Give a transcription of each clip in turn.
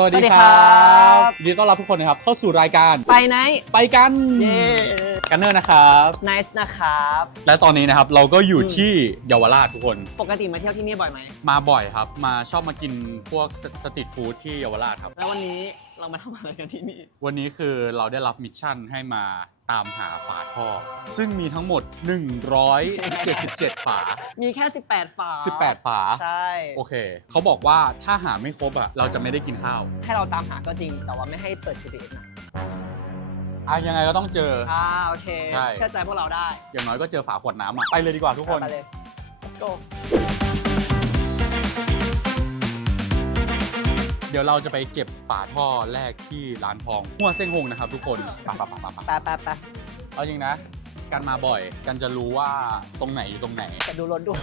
สวัสดีสวัสดีคครัรับบยินดีต้อนรับทุกคนนะครับ เข้าสู่รายการไปไหน ไปกันเย้กันเนอร์นะครับ nice นะครับ และตอนนี้นะครับเราก็อยู่อืมที่เยาวราชทุกคน ปกติมาเที่ยวที่นี่บ่อยไหม มาบ่อยครับ มาชอบมากินพวกสสตรีทฟู้ดที่เยาวราชครับ แล้ววันนี้ เรามาทำอะไรกันที่นี่ วันนี้คือเราได้รับมิชชั่นให้มาตามหาฝาท่อ ซึ่งมีทั้งหมด 177 ฝา มีแค่ 18 ฝา18 ฝา ใช่ โอเค เขาบอกว่าถ้าหาไม่ครบอะ เราจะไม่ได้กินข้าว ให้เราตามหาก็จริง แต่ว่าไม่ให้เปิด GPS นะอะยังไงก็ต้องเจอ อ่าโอเค ใช่ เชื่อใจพวกเราได้อย่างน้อยก็เจอฝาขวดน้ำอะ ไปเลยดีกว่าทุกคน ไปเลย let's go เดี๋ยวเราจะไปเก็บฝาท่อแรกที่ร้านทองหัวเส้งหงนะครับ ทุกคนไปไปไปไปไปไปไปไปเอาจริงนะ กันมาบ่อย กันจะรู้ว่าตรงไหนอยู่ตรงไหน จะดูรถด้วย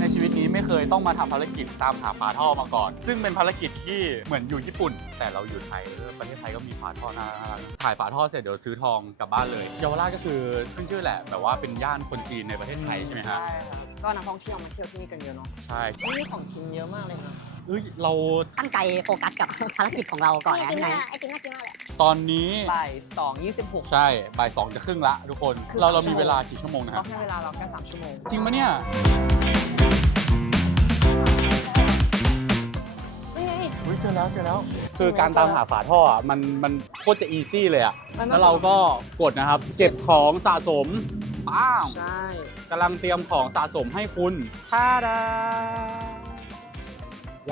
ในชีวิตนี้ไม่เคยต้องมาทำภารกิจตามหาฝาท่อมาก่อน ซึ่งเป็นภารกิจที่เหมือนอยู่ญี่ปุ่น แต่เราอยู่ไทยเออประเทศไทยก็มีฝาท่อน่ารักๆถ่ายฝาท่อเสร็จเดี๋ยวซื้อทองกลับบ้านเลยเยาวราชก็คือขึ้นชื่อแหละแบบว่าเป็นย่านคนจีนในประเทศไทยใช่ไหมฮะ ใช่ครับก็นักท่องเที่ยวมาเที่ยวที่นี่กันเยอะเนาะใช่ที่นี่ของกินเยอะมากเลยนะ เอ้ยเราตั้งใจโฟกัสกับภารกิจของเราก่อนนะไอติมพี่ไนน่าท์ไอติมน่ากินมากเลยตอนนี้บ่ายสองยี่สิบหกใช่บ่ายสองจะครึ่งละทุกคนคือเราเราสามชั่มีวโมงเวลากี่ชั่วโมงนะคก็รับ ให้เวลาเราแค่สามชั่วโมง จริงปะเนี่ยนี่ไงเฮ้ยเจอแล้วเจอแล้ว คือการตามหาฝาท่ออะมันมันโคตรจะอีซี่เลยอะ มันน่าแล้วเราก็กดนะครับ เก็บของสะสมป้าวใช่ กำลังเตรียมของสะสมให้คุณท่าดา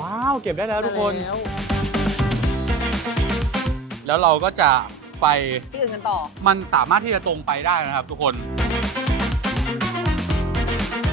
ว้าว เก็บได้แล้วทุกคน แล้วแล้วเราก็จะไป ที่อื่นกันต่อ มันสามารถที่จะตรงไปได้นะครับทุกคน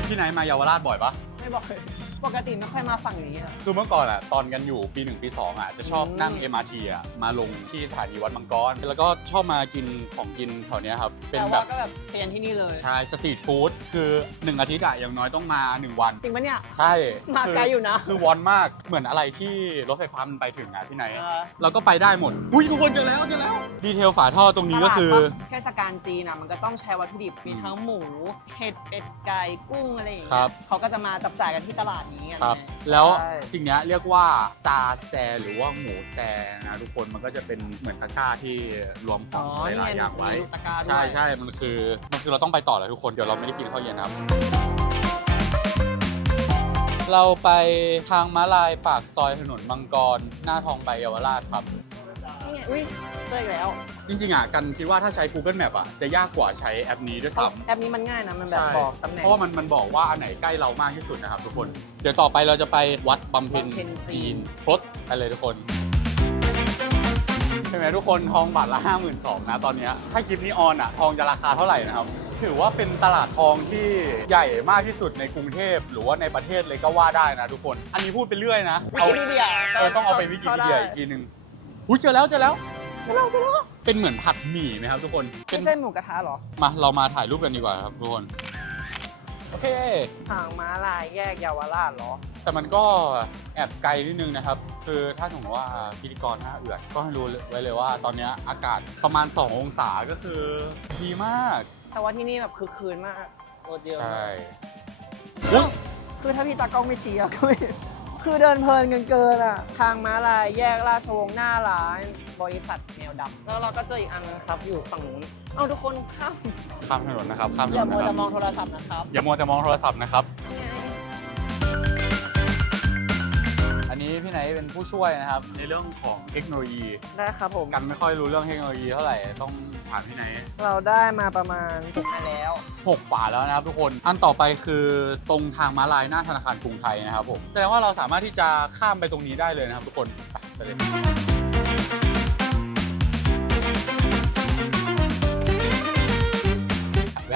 ที่ไหนมาเยาวราชบ่อยปะไม่บอกเลย ปกติไม่ค่อยมาฝั่งนี้อะ คือเมื่อก่อนอะตอนกันอยู่ปีหนึ่งปีสองอะจะชอบอืมนั่ง MRT อะมาลงที่สถานีวัดมังกร แล้วก็ชอบมากินของกินแถวเนี้ยครับ เป็นแต่แบว่าบก็แบบเซียนที่นี่เลย ใช่สตรีทฟู้ดคือ1อาทิตย์อะอย่างน้อยต้องมา 1 วัน จริงปะเนี่ย ใช่มาคืไกลอยู่นะคือวอนมากเหมือนอะไรที่รถไฟฟ้ามันไปถึงอะที่ไหน เออเราก็ไปได้หมด อุ้ยทุกคนเจอแล้วเจอแล้ว ดีเทลฝาท่อตรงนี้ก็คือ ตลาดปะเทศกาลจีนนะมันก็ต้องใช้วัตถุดิบมีทั้งหมูเห็ดเป็ดไก่กุ้งอะไรอย่างครัเงี้บยเขาก็จะมาจับจ่ายกันที่ตลาดนี้กันครับไงแล้วใช่ สิ่งเนี้ยเรียกว่าซาแซ หรือว่าหมูแซนะทุกคนมันก็จะเป็นเหมือนตะกร้าที่รวมขอ๋อองนี่หไงลายๆอย่างไว้ มีลูกตะกร้าด้ใช่วยใช่มันคือมันคือเราต้องไปต่อแล้วทุกคนเดี๋ยวเราไม่ได้กินข้าวเย็นครับ เราไปทางม้าลายปากซอยถนนมังกร หน้าทองใบเยาวราชครับ นี่ไงอุ้ยเจออีกแล้ว จริงๆอะกันคิดว่าถ้าใช้ Google Map อะจะยากกว่าใช้แอปนี้ด้วยซ้ำแอปนี้มันง่ายนะ มันแบบใช่บอกตำแหน่ง เพราะว่ามันมันบอกว่าอันไหนใกล้เรามากที่สุดนะครับทุกคน เดี๋ยวต่อไปเราจะไปวัดบำเพ็ญบำเพ็ญจีจีน นพลดไปเลยทุกคนใช่ไหมทุกคนทองบาทละ 5 2 0 0 0นะตอนเนี้ยถ้าคลิปนี้ออนอะทองจะราคาเท่าไหร่นะครับ ถือว่าเป็นตลาดทองที่ใหญ่มากที่สุดในกรุงเทพหรือว่าในประเทศเลยก็ว่าได้นะทุกคน อันนี้พูดไปเรื่อยนะวิเอา กิพีเดียเออต้องเอาไปวิกิพีเดียอีกทีหนึ่งอุ้ยเจอแล้วเจอแล้ว เจอแล้วเจอแล้วเป็นเหมือนผัดหมี่ไหมครับทุกคนเป็นไม่ใช่หมูกระทะเหรอ มาเรามาถ่ายรูปกันดีกว่าครับทุกคนโอเค ทางม้าลายแยกเยาวราชเหรอ แต่มันก็แอบไกลนิดนึงนะครับ คือถ้าสมมติว่าพิธีกรหน้าเอือดก็ให้รู้ไว้เลยว่า ตอนเนี้ยอากาศประมาณ 2 องศาก็คือดีมากแต่ว่าที่นี่แบบคือคืนมากรถเยอะใช่มากอุ๊ยคือถ้าพี่ตากล้องไม่ชี้อะก็ไม่คือเดินเพลินกันเกินอะทางม้าลายแยกราชวงศ์หน้าร้าน บริษัทแมวดำแล้วเราก็เจออีกอันนึงครับอยู่ฝั่งนู้นเอ้าทุกคนข้ามข้ามถนนนะครับข้ามถอนย่านมัวนะคแต่รับมองโทรศัพท์นะครับอย่ามัวแต่มองโทรศัพท์นะครับ อันนี้พี่ไหนเป็นผู้ช่วยนะครับ ในเรื่องของเทคโนโลยี ได้ครับผม กันไม่ค่อยรู้เรื่องเทคโนโลยีเท่าไหร่ต้องถามพี่ไหนเราได้มาประมาณ6อันแล้ว6ฝาแล้วนะครับทุกคน อันต่อไปคือตรงทางม้าลายหน้าธนาคารกรุงไทยนะครับผมแสดงว่าเราสามารถที่จะข้ามไปตรงนี้ได้เลยนะครับทุกคนไปไปเลย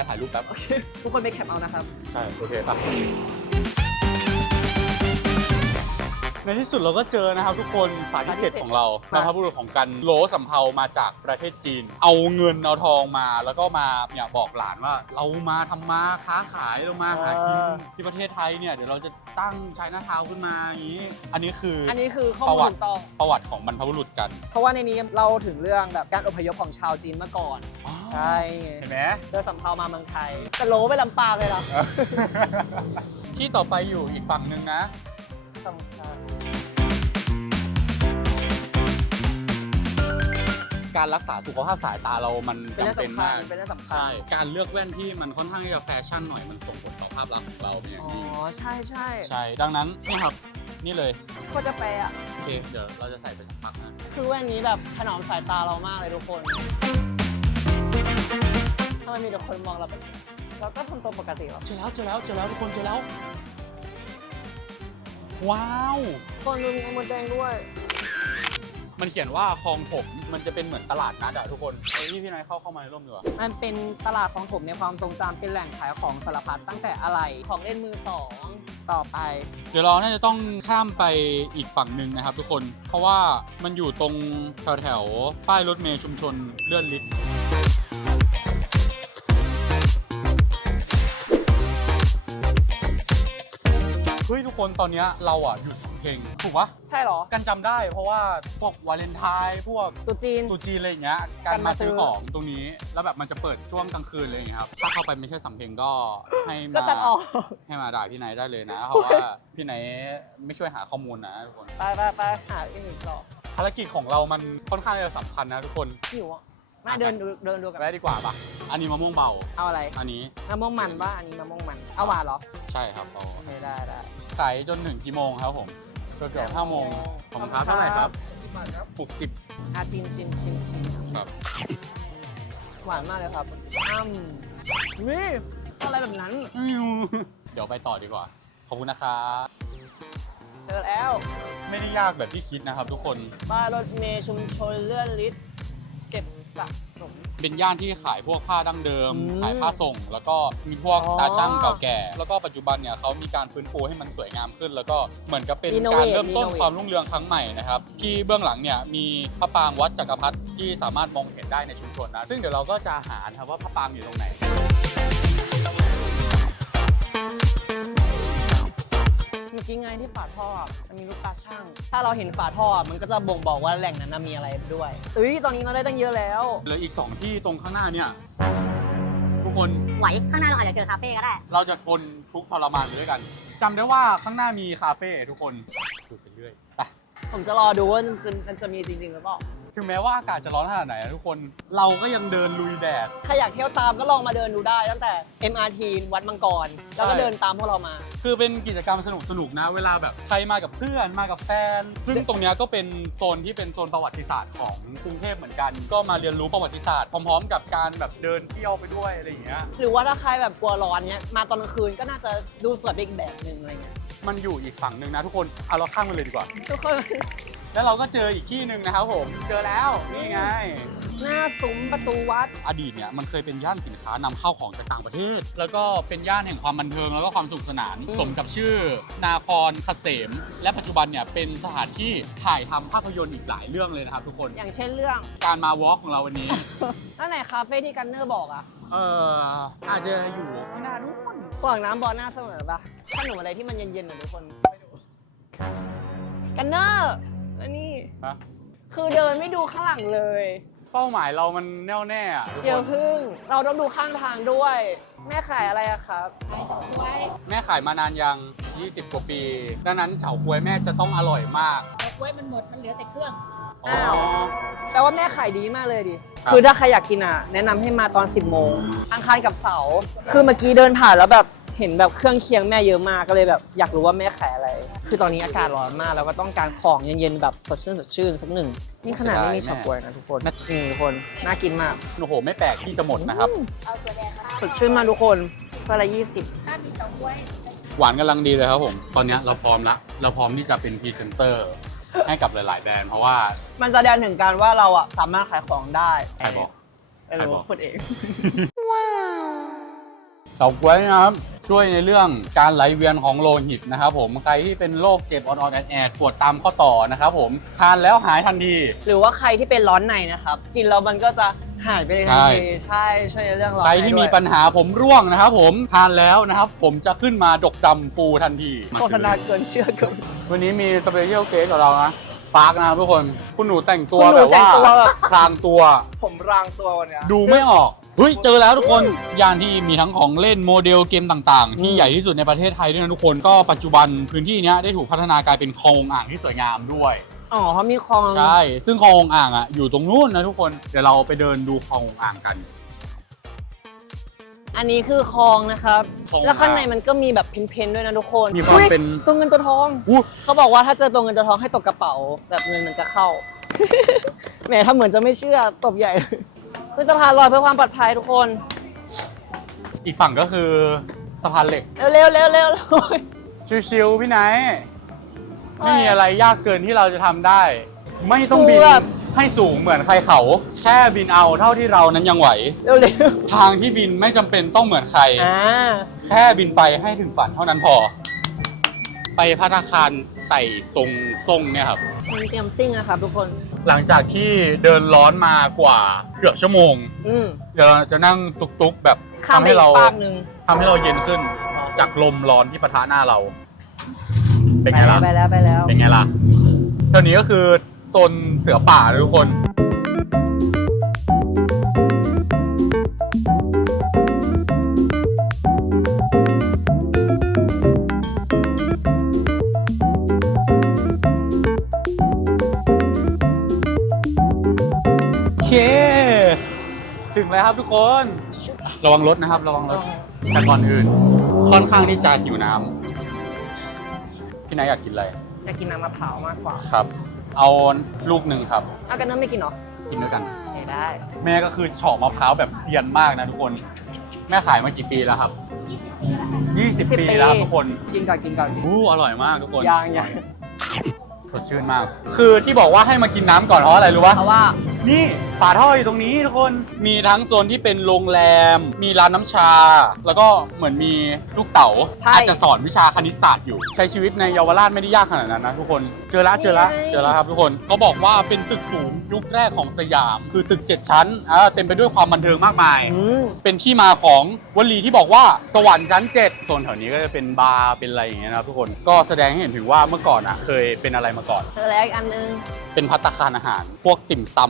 ถ่ายรูปแป๊บ ทุกคนไปแคปเอานะครับ ใช่ โอเคปะ ในที่สุดเราก็เจอนะครับทุกคนฝาที่ฝาที่เจ็ดเจ็ดของเรามาบรรพบุรุษของกันโหลสำเภามาจากประเทศจีน เอาเงินเอาทองมาแล้วก็มาเนี่ยบอกหลานว่า เรามาทำมาค้าขายเรามาหากินที่ประเทศไทยเนี่ยเดี๋ยวเราจะตั้งชายนาทาวน์ขึ้นมาอย่างนี้ อันนี้คือออันนี้คือข้อประมูวัลติถูกต้อง ประวัติของบรรพบุรุษกันเพราะว่าในนี้เราถึงเรื่องแบบการอพยพของชาวจีนเมื่อก่อน ใช่เห็นไหมเดินสำเภามาเมืองไทยแต่โลไปลำปางเลยเหรอ ที่ต่อไปอยู่อีกฝั่งหนึ่งนะ สำคัญ การรักษาสุขภาพสายตาเรามันจำเป็นมากเป็นเรื่องสำคัญการเลือกแว่นที่มันค่อนข้างที่จะแฟชั่นหน่อยมันส่งผลต่อภาพลักษณ์ของเราเป็นอย่างอ๋อยิ่งใช่ใช่ใช่ดังนั้นนี่ครับนี่เลยก็จะแฟร์อะโอเคเดี๋ยวเราจะใส่ไปสักพักนะ คือแว่นนี้แบบถนอมสายตาเรามากเลยทุกคนทำไมมีแต่คนมองเราแบบเราก็ทำตัวปกติหรอ เจอแล้วเจอแล้วเจอแล้วทุกคนเจอแล้ว ว้าวคนดูมีไอ้มดแดงด้วย มันเขียนว่าคลองผมมันจะเป็นเหมือนตลาดนัดอะทุกคนเฮ้ยพี่พี่นายเข้าเข้ามาในร่มดีกว่ามันเป็นตลาดของผมในความทรงจำเป็นแหล่งขายของสารพัดตั้งแต่อะไรของเล่นมือสอง ต่อไป เดี๋ยวเราน่าจะต้องข้ามไปอีกฝั่งหนึ่งนะครับ ทุกคน เพราะว่ามันอยู่ตรงแถวแถวๆป้ายรถเมย์ชุมชนเลื่อนลิต คนตอนเนี้ยเราอะอยู่สำเพ็งถูกปะใช่เหรอ กันจำได้ เพราะว่าพวกวาเลนไทน์พวกตุจีนตูจีนอะไรอย่างเงี้ยการการมามาซื้ซื้ออของตรงนี้แล้วแบบมันจะเปิดช่วงกลางคืนเลยอย่างเงี้ยครับถ้าเข้าไปไม่ใช่สำเพ็งก็ให้ก็มาตัดออก ให้มาด่าพี่ไนท์ได้เลยนะเพราะว่าพี่ไนท์ไม่ช่วยหาข้อมูลนะทุกคนไปไปไปหาอีกหนึ่งกรอบภารกิจของเรามันค่อนข้างจะสำคัญนะทุกคนหิวอะมาเดินดูเดินดูกันไปดีกว่าปะอันนี้มะม่วงเบาเอาอะไรอันนี้มะม่วงมันป่ะอันนี้มะม่วงมันเอาหวานเหรอใช่ครับเอาโอเคได้ได้ ขายจนถึงกี่โมงครับผมเกือบๆห้าโมงผมครับเท่าไหร่ครับหกสิบอาชิมชิมชิมชิมครับ หวานมากเลยครับอ้ำนี่อะไรแบบนั้น เดี๋ยวไปต่อดีกว่า ขอบคุณนะครับเจอแล้ว ไม่ได้ยากแบบที่คิดนะครับทุกคนป้ายรถเมย์ชุมชนเลื่อนลิตรเก็บ สะสม เป็นย่านที่ขายพวกผ้าดั้งเดิม อืมขายผ้าส่ง แล้วก็มีพวกอ๋อตาช่างเก่าแก่ แล้วก็ปัจจุบันเนี่ยเขามีการฟื้นฟูให้มันสวยงามขึ้น แล้วก็เหมือนกับเป็น Renovate การเริ่มต้น Renovate ความรุ่งเรืองครั้งใหม่นะครับที่เบื้องหลังเนี่ยมีพระปรางวัดจักรพรรดิที่สามารถมองเห็นได้ในชุมชนนะซึ่งเดี๋ยวเราก็จะหานะครับว่าพระปรางอยู่ตรงไหน อกี้ไงที่ฝาท่ออะมันมีลูกตาช่าง ถ้าเราเห็นฝาท่อมันก็จะบ่งบอกว่าแหล่งนั้นนะมีอะไรด้วยเอ้ยตอนนี้เราได้ตั้งเยอะแล้ว เหลืออีก 2 ที่ตรงข้างหน้าเนี่ย ทุกคนไหวข้างหน้าเราอาจจะเจอคาเฟ่ก็ได้ เราจะทนทุกข์ทรมานไปด้วยกันจำได้ว่าข้างหน้ามีคาเฟ่ทุกคนดูไปเรื่อยไปผมจะรอดูว่ามันจะมันจะมีจริงๆหรือเปล่า ถึงแม้ว่าอากาศจะร้อนขนาดไหนนะทุกคนเราก็ยังเดินลุยแดด ใครอยากเที่ยวตามก็ลองมาเดินดูได้ ตั้งแต่ MRT วัดมังกร แล้วก็ใช่เดินตามพวกเรามา คือเป็นกิจกรรมสนุกสนุกๆนะ เวลาแบบใครมากับเพื่อนมากับแฟน ซึ่งตรงเนี้ยก็เป็นโซนที่เป็นโซนประวัติศาสตร์ของกรุงเทพเหมือนกัน ก็มาเรียนรู้ประวัติศาสตร์พร้อมๆ กับการแบบเดินเที่ยวไปด้วยอะไรอย่างเงี้ย หรือว่าถ้าใครแบบกลัวร้อนเนี้ยมาตอนกลางคืนก็น่าจะดูสวยไปอีกแบบหนึ่งอะไรเงี้ยมันอยู่อีกฝั่งหนึ่งนะทุกคน เอาเราข้ามกันเลยดีกว่า ทุกคน แล้วเราก็เจออีกที่หนึ่งนะครับผม เจอแล้วนี่ไง หน้าซุ้มประตูวัด อดีตเนี่ยมันเคยเป็นย่านสินค้านำเข้าของจากต่างประเทศ แล้วก็เป็นย่านแห่งความบันเทิงแล้วก็ความสนุกสนาน อืม สมกับชื่อ นาครเกษม และปัจจุบันเนี่ยเป็นสถานที่ถ่ายทำภาพยนตร์อีกหลายเรื่องเลยนะครับทุกคน อย่างเช่นเรื่องการมาวอล์กของเราวันนี้นั่นไหนคาเฟ่ที่กันเนอร์บอกอะเอออาจจะอยู่ข้างหน้านู่นฝรั่งน้ำบอลหน้าเสมอปะขนมอะไรที่มันเย็นๆหน่อยทุกคน กันเนอร์ อันนี้ฮะคือเดินไม่ดูข้างหลังเลย เป้าหมายเรามันแน่วแน่อะทุกเดี๋คยวนพึ่ง เราต้องดูข้างทางด้วย แม่ขายอะไรอะครับแม่ขายมานานยัง 20 กว่าปี ดังนั้นเฉาก๊วยแม่จะต้องอร่อยมาก เอากล้วยมันหมด มันเหลือแต่เครื่อง อ้าว แปลว่าแม่ขายดีมากเลยดิ ครับ คือถ้าใครอยากกินอะ แนะนำให้มาตอน 10โมงอังคารกับเสาร์คือเมื่อกี้เดินผ่านแล้วแบบ เห็นแบบเครื่องเคียงแม่เยอะมากก็เลยแบบอยากรู้ว่าแม่ขายอะไร คือตอนนี้อากาศร้อนมากแล้วก็ต้องการของเย็นๆแบบสดชื่นสดชื่นสักหนึ่งนี่ขนาดไม่มีเฉาก๊วยนะทุกคนนี่ทุกคนน่ากินมากโอ้โห ไม่แปลกที่จะหมดนะครับ เอาตัวแดงมาสดชื่นมากทุกคนเพื่อละยี่สิบถ้ามีเฉาก๊วยหวานกำลังดีเลยครับผม ตอนเนี้ยเราพร้อมละเราพร้อมที่จะเป็นพรีเซนเตอร์ให้กับหลาย ๆ แบรนด์เพราะว่า มันแสดงถึงการว่าเราอะสามารถขายของได้ใครบอกไม่ใครรู้บอกพูดเอง เฉาก๊วยนะครับช่วยในเรื่องการไหลเวียนของโลหิตนะครับผมใครที่เป็นโรคเจ็บอ่อนๆแอดๆปวดตามข้อต่อนะครับผมทานแล้วหายทันที หรือว่าใครที่เป็นร้อนในนะครับ กินแล้วมันก็จะหายไปเลยทันทีใช่ช่วยในเรื่องร้อนใครในที่ด้มีวยปัญหาผมร่วงนะครับผมทานแล้วนะครับ ผมจะขึ้นมาดกดำฟูทันทีโฆษณาเกินเชื่อเกินวันนี้มีสเปเชียลเกสกับเรานะปาร์กนะครับทุกคนคุณหนูแต่งตัวคุณหแบนูบแต่ว่างตัวแบบพรางตัว ผมรางตัววันเนี้ยดูไม่ออก เฮ้ยเจอแล้วทุกคนย่านที่มีทั้งของเล่นโมเดลเกมต่าง ๆ ที่อืมใหญ่ที่สุดในประเทศไทยด้วยนะทุกคนก็ปัจจุบันพื้นที่เนี้ยได้ถูกพัฒนากลายเป็นคลองอ่างที่สวยงามด้วย อ๋อเขามีคลองใช่ ซึ่งคลององอ่างอะอยู่ตรงนู้นนะทุกคนเดี๋ยวเราไปเดินดูคลององอ่างกัน อันนี้คือคลองนะครับ คลองแล้วข้างในมันก็มีแบบเพนๆด้วยนะทุกคนมีความอุ๊ยเป็น ตัวเงินตัวทอง อู้เขาบอกว่าถ้าเจอตัวเงินตัวทองให้ตกกระเป๋า แบบเงินมันจะเข้า แหมถ้าเหมือนจะไม่เชื่อตบใหญ่เลย คือสะพานลอยเพื่อความปลอดภัยทุกคน อีกฝั่งก็คือสะพานเหล็กเร็วเร็วเร็วเร็วเร็วชิวๆพี่ไนท์ไม่มีอะไรยากเกินที่เราจะทำได้ ไม่ต้องบินให้สูงเหมือนใครเขา แค่บินเอาเท่าที่เรานั้นยังไหว เร็วเร็วทางที่บินไม่จำเป็นต้องเหมือนใคร อ่าแค่บินไปให้ถึงฝันเท่านั้นพอ ไปพัฒนาคารไต่ทรงทรงเนี่ยครับมันเตรียมซิ่งนะครับทุกคน หลังจากที่เดินร้อนมากว่าเกือบชั่วโมง อืมเดี๋ยวเราจะนั่งตุกๆแบบข้ามทำไปให้อีเรากฝากหนึ่งทำให้เราเย็นขึ้น จากลมร้อนที่ปะทะหน้าเรา เป็นไปไงแล้วล่ะ ไปแล้วไปแล้ว เป็นไงล่ะเท่านี้ก็คือโซนเสือป่านะทุกคน ถึงแล้วครับทุกคน ระวังรถนะครับ ระวังรถแต่ก่อนอื่น ค่อนข้างที่จะหิวน้ำพี่นายอยากกินอะไรจะกินน้ำมะพร้าวมากกว่า ครับ เอาลูกหนึ่งครับ เอากันเนอะไม่กินเหรอกินด้วยกัน ไม่ได้ แม่ก็คือเฉาะมะพร้าวแบบเซียนมากนะทุกคน แม่ขายมากี่ปีแล้วครับ 20 ปีแล้วครับทุกคนกินก่อนกินก่อนอู้อร่อยมากทุกคนยางยางสดชื่นมาก คือที่บอกว่าให้มากินน้ำก่อนเพราะอะไรรู้ปะเพราะว่า นี่ฝาท่ออยู่ตรงนี้ทุกคนมีทั้งโซนที่เป็นโรงแรม มีร้านน้ำชา แล้วก็เหมือนมีลูกเต๋าใช่ อาจจะสอนวิชาคณิตศาสตร์อยู่ ใช้ชีวิตในเยาวราชไม่ได้ยากขนาดนั้นนะทุกคนเจอแล้วเจอแล้วเจอแล้วครับทุกคนเขาบอกว่าเป็นตึกสูงยุคแรกของสยาม คือตึก 7 ชั้นอ่าเต็มไปด้วยความบันเทิงมากมาย อืม เป็นที่มาของวลีที่บอกว่าสวรรค์ชั้น 7 โซนแถวนี้ก็จะเป็นบาร์เป็นอะไรอย่างเงี้ยนะครับทุกคนก็แสดงให้เห็นถึงว่าเมื่อก่อนอะเคยเป็นอะไรมาก่อน เจอแล้วอีกอันนึง เป็นพัตตาคารอาหาร พวกติ่มซำ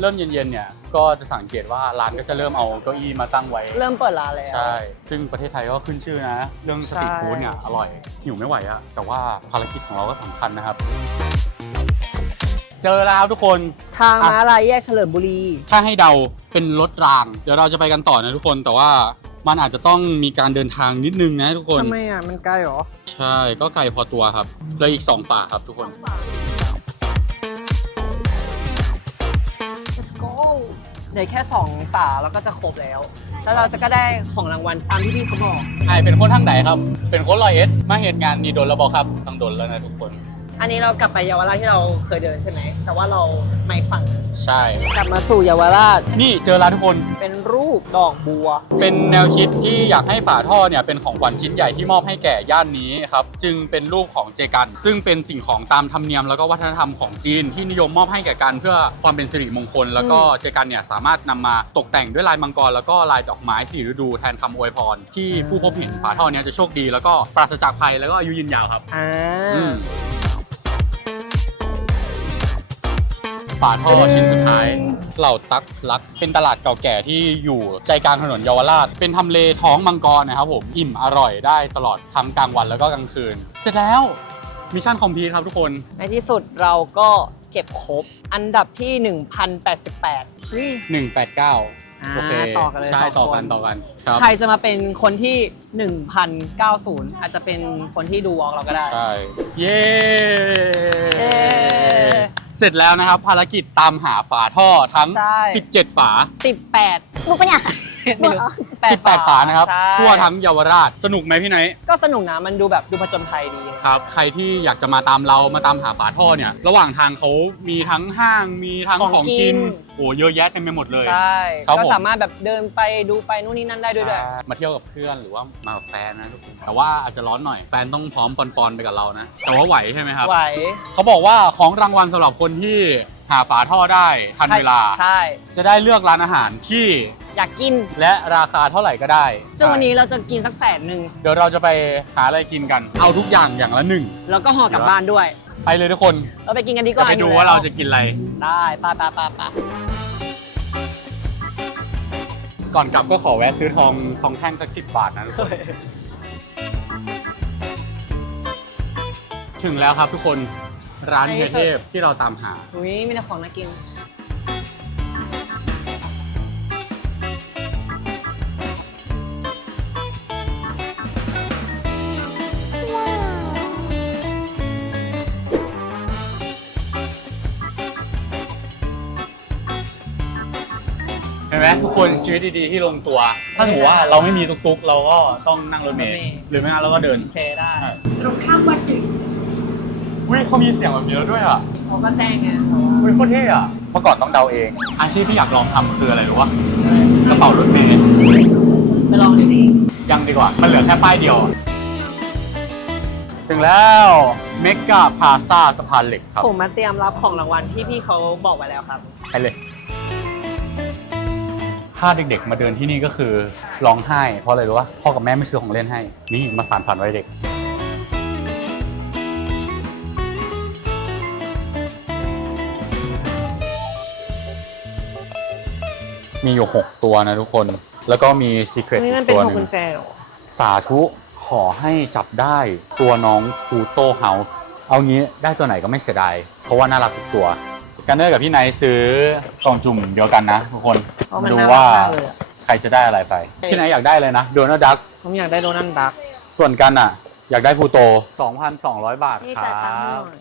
เริ่มเย็นๆเนี่ยก็จะสังเกตว่าร้านก็จะเริ่มเอาเก้าอี้มาตั้งไว้ เริ่มเปิดร้านแล้ว ใช่ ซึ่งประเทศไทยก็ขึ้นชื่อนะ เรื่องสตรีทใช่ฟู้ดเนี่ยอร่อย หิวไม่ไหวอะแต่ว่าภารกิจของเราก็สำคัญนะครับ เจอแล้วครับทุกคน ทางม้าลายแยกเฉลิมบุรี ถ้าให้เดาเป็นรถราง เดี๋ยวเราจะไปกันต่อนะทุกคน แต่ว่า มันอาจจะต้องมีการเดินทางนิดนึงนะทุกคน ทำไมอะมันไกลเหรอ ใช่ก็ไกลพอตัวครับเลยอีก 2ฝาครับทุกคน let's go เหลือแค่2ฝาแล้วก็จะครบแล้ว แล้วเราจะก็ได้ของรางวัลตามที่พี่เขาบอก ไอเป็นคนทางไหนครับ เป็นคนลอยเอ็ดมาเหตุงานนีโดนแล้วบอกครับต้องโดนแล้วนะทุกคน อันนี้เรากลับไปเยาวราชที่เราเคยเดินใช่ไหม แต่ว่าเราไม่ฝันใช่ กลับมาสู่เยาวราชนี่เจอแล้วทุกคน เป็นรูปดอกบัว เป็นแนวคิดที่อยากให้ฝาท่อเนี่ยเป็นของขวัญชิ้นใหญ่ที่มอบให้แก่ย่านนี้ครับ จึงเป็นรูปของเจกัน ซึ่งเป็นสิ่งของตามธรรมเนียมแล้วก็วัฒนธรรมของจีนที่นิยมมอบให้แก่กันเพื่อความเป็นสิริมงคล แล้วก็เจกันเนี่ยสามารถนำมาตกแต่งด้วยลายมังกรแล้วก็ลายดอกไม้สี่ฤดูแทนคำอวยพร ที่ผู้พบเห็นฝาท่อเนี้จะโชคดี แล้วก็ปราศจากภัยแล้วก็อายุยืนยาวครับ อ่า อืม ฝาท่อชิ้นสุดท้าย เหล่าตักลัก เป็นตลาดเก่าแก่ที่อยู่ใจกลางถนนเยาวราช เป็นทำเลท้องมังกรนะครับผมอิ่มอร่อยได้ตลอดทั้งกลางวันแล้วก็กลางคืน เสร็จแล้วมิชชั่นคอมพลีทครับทุกคน ในที่สุดเราก็เก็บครบ อันดับที่ 1088นี่189อ่าโอเคต่อกันเลยใช่สต่อองคนกันต่อกันครับใครจะมาเป็นคนที่ 1090 อาจจะเป็นคนที่ดูวอล์กเราก็ได้ ใช่ เย้ เย้เสร็จแล้วนะครับ ภารกิจตามหาฝาท่อทั้ง ใช่ 17 ฝา 18 บุกปะเนี่ย ไม่รู้18ฝานะครับ ใช่ทั่วทั้งเยาวราช สนุกไหมพี่ไนท์ก็สนุกนะมันดูแบบดูผจญภัยดี ครับ ใครที่อยากจะมาตามเรามาตามหาฝาท่อเนี่ย ระหว่างทางเขามีทั้งห้าง มีทั้งของของกิกิน น โอ้เยอะแยะเต็มไปหมดเลย ใช่ครับก็ผม สามารถแบบเดินไปดูไปนู่นนี่นั่นได้ด้วยด้วยใช่มาเที่ยวกับเพื่อนหรือว่ามากับแฟนนะทุกคน แต่ว่าอาจจะร้อนหน่อย แฟนต้องพร้อมปอนๆไปกับเรานะ แต่ว่าไหวใช่ไหมครับ ไหว เขาบอกว่าของรางวัลสำหรับคนที่ หาฝาท่อได้ทันเวลา ใช่ จะได้เลือกร้านอาหารที่อยากกิน และราคาเท่าไหร่ก็ได้ซึ่งวันนี้เราจะกินสักแสนหนึ่ง เดี๋ยวเราจะไปหาอะไรกินกัน เอาทุกอย่างอย่างละหนึ่ง แล้วก็ห่อกลับบ้านด้วย ไปเลยทุกคนเราไปกินกันดีกเดี๋ยวว่าไปดูหิว่าแล้เราจะกินอะไร ได้ไป้าป้าป้าป้าก่อนกลับก็ขอแวะซื้อทองทองแท่งสักสิบบาทนะทุกคน ถึงแล้วครับทุกคน ร้านในเฮียที่สุดเทพที่เราตามหา อุ้ยมีแต่ของน่ากิน เห็นไหมทุกคนชีวิตดีๆที่ลงตัว ถ้าสมมติว่าเราไม่มีตุกๆ เราก็ต้องนั่งรถเมล์รถเมล์ หรือไม่งั้นเราก็เดิน โอเคได้ ตรงข้ามวัดหนึ่ง อุ้ยเขามีเสียงแบบนี้แล้วด้วยอะเขาก็แจ้งไงอุ้ยโคตรเท่อะเมื่อก่อนต้องเดาเอง อาชีพที่อยากลองทำคืออะไรรู้ป่ะกระเป๋ารถเมล์ไปลองดิยังดีกว่า มันเหลือแค่ป้ายเดียว ถึงแล้วเมกาพาซาสะพานเหล็กครับผมมาเตรียมรับของรางวัลที่พี่เขาบอกไว้แล้วครับ ไปเลย ถ้าเด็กๆ มาเดินที่นี่ก็คือร้องไห้ เพราะอะไรรู้ป่ะพ่อกับแม่ไม่ซื้อของเล่นให้ นี่มาสานฝันไว้เด็ก มีอยู่ 6 ตัวนะทุกคน แล้วก็มีซีเครตนี่อีมันกเป็นตัวพหวงนึ่กุงญแจเหรอสาธุขอให้จับได้ตัวน้องพูโตเฮาส์เอางี้ได้ตัวไหนก็ไม่เสียดาย เพราะว่าน่ารักทุกตัวกันเนอร์กับพี่ไนท์ซื้อกล่องจุ่มเดียวกันนะทุกคนเพราะมันดูน่ารักว่ามากเลยอะใครจะได้อะไรไป พี่ไนท์อยากได้เลยนะโดนัลดักผมอยากได้โดนัลด์ดักส่วนกันอะ อยากได้พูโต 2,200 บาทนี่คจ่ายรัตังค์ให้หบน่อย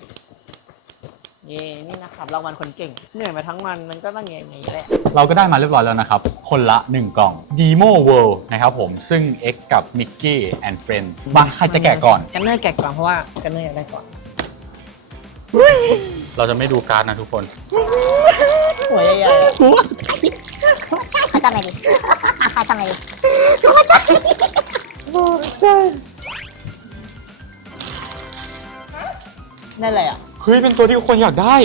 เย่นี่นะครับรางวัลคนเก่ง เหนื่อยมาทั้งวันมันก็ต้องอย่างนี้แหละ เราก็ได้มาเรียบร้อยแล้วนะครับ คนละ 1 กล่อง Demo World นะครับผม ซึ่ง X กับ Mickey and Friend มาใครจะแกะก่อน กันเนอร์แกะก่อนเพราะว่ากันเนอร์อยากได้ก่อนเราจะไม่ดูการ์ดนะทุกคน หัวใหญ่ๆอะเขาจำอะไรดีเขาจำอะไรดีได้อะไรอะ เฮ้ยเป็นตัวที่คนอยากได้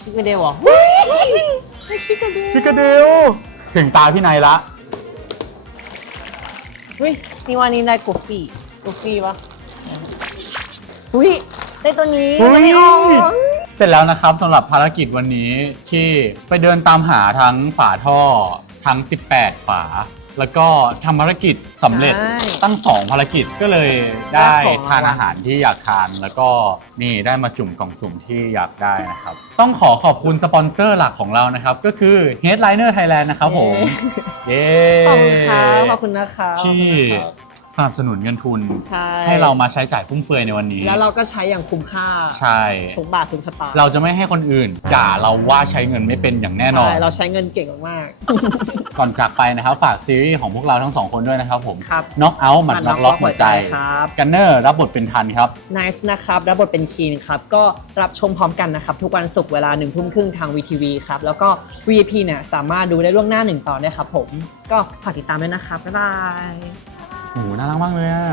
ชิคเกเดลเหรอชิคาเดลถึงตาพี่ไนายละเฮ้ยนี่ว่านี่ได้กูฟี่กูฟี่ปะอุ้ยได้ตัวนี้เฮ้ยไม่ออกเสร็จแล้วนะครับสำหรับภารกิจวันนี้ที่ไปเดินตามหาทั้งฝาท่อทั้ง 18 ฝา แล้วก็ทำภารกิจสำเร็จใช่ตั้ง 2 ภารกิจก็เลยได้ได้ของรางวัล ทานอาหารที่อยากทาน แล้วก็นี่ได้มาจุ่มกล่องสุ่มที่อยากได้นะครับ ต้องขอขอบคุณสปอนเซอร์หลักของเรานะครับ ก็คือ Headliner Thailand นะครับผม เย้ ขอบคุณครับขอบคุณนะครับ ที่ขอบคุณครับ สนับสนุนเงินทุน ใช่ให้เรามาใช้จ่ายฟุ่มเฟือยในวันนี้แล้วเราก็ใช้อย่างคุ้มค่าใช่ ทุกบาททุกสตางค์เราจะไม่ให้คนอื่นด่าเราว่าใช้เงินไม่เป็นอย่างแน่นอน ใช่เราใช้เงินเก่งมากก่อนจากไปนะครับ ฝากซีรีส์ของพวกเราทั้งสองคนด้วยนะครับผมครับน็อกเอาท์หมัดหมัดน็อกล็อก knock หัวใจหัวใจครับ กันเนอร์รับบทเป็นทันครับๆ Nice นะครับรับบทเป็นคีนครับ ก็รับชมพร้อมกันนะครับ ทุกวันศุกร์เวลาหนึ่งทุ่มครึ่งทาง VTV ครับ แล้วก็ VIP เนี่ยสามารถดูได้ล่วงหน้าหนึ่งตอนได้ครับผมก็ฝากติดตามด้วยนะครับบ๊ายบาย โอ้โหน่ารักมากเลยอะ